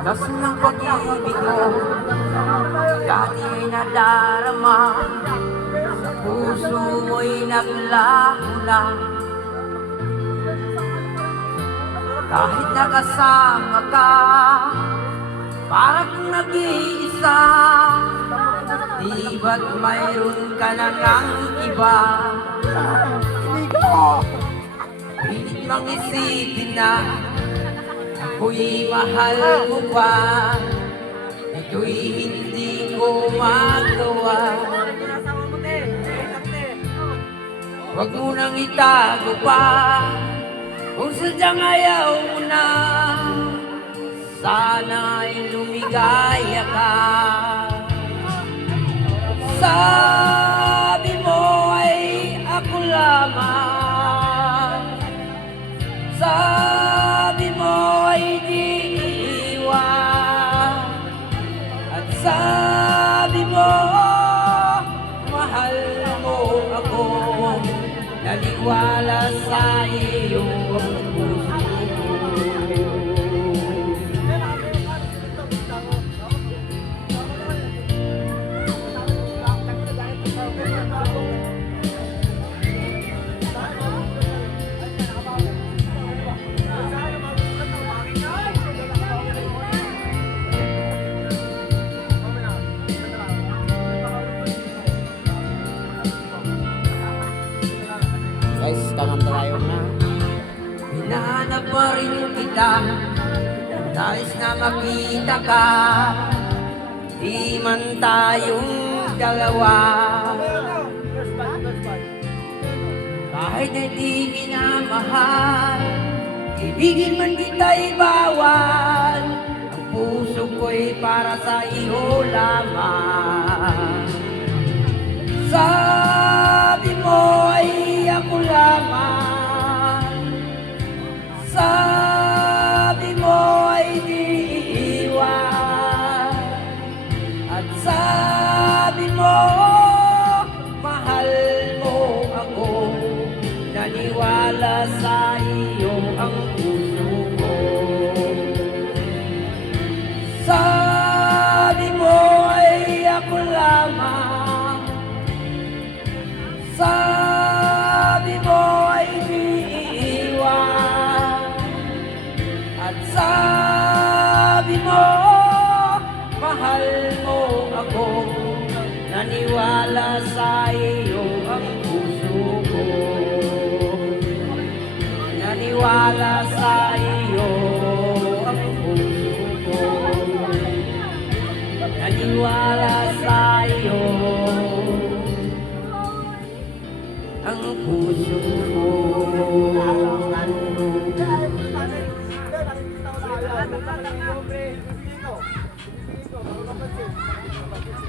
Das ng pag-ibig mo, dati ay nadarama, sa puso mo'y naglaho na. Kahit nakasama ka, para kang nag-iisa, di ba't mayroon ka na ng iba? Pilit mang isipin na ako'y mahal mo pa, ito'y hindi ko magawa. Huwag mo nang itago pa, kung sadyang ayaw mo na, sana'y lumigaya ka. Sabi mo ay ako lamang, sabi mo ay di iiwan, at sabi mo mahal mo ako, naniwala sa iyo ang puso ko. Guys, kamanta tayo na. Hinahanap pa rin kita, nais na makita ka, di man tayong dalawa. Kahit na di minamahal, ibigin man kita'y bawal, ang puso ko'y para sa iyo lamang. Sabi mo ay ako lamang, sabi mo ay di iiwan, at sabi mo mahal mo ako, naniwala sa iyo ang puso ko. Sabi mo ay ako lamang, sabi mo ay di iiwan, at sabi mo mahal mo ako, naniwala sa iyo ang puso ko. Naniwala sa iyo ang puso ko. Naniwala sa iyo ang puso ko.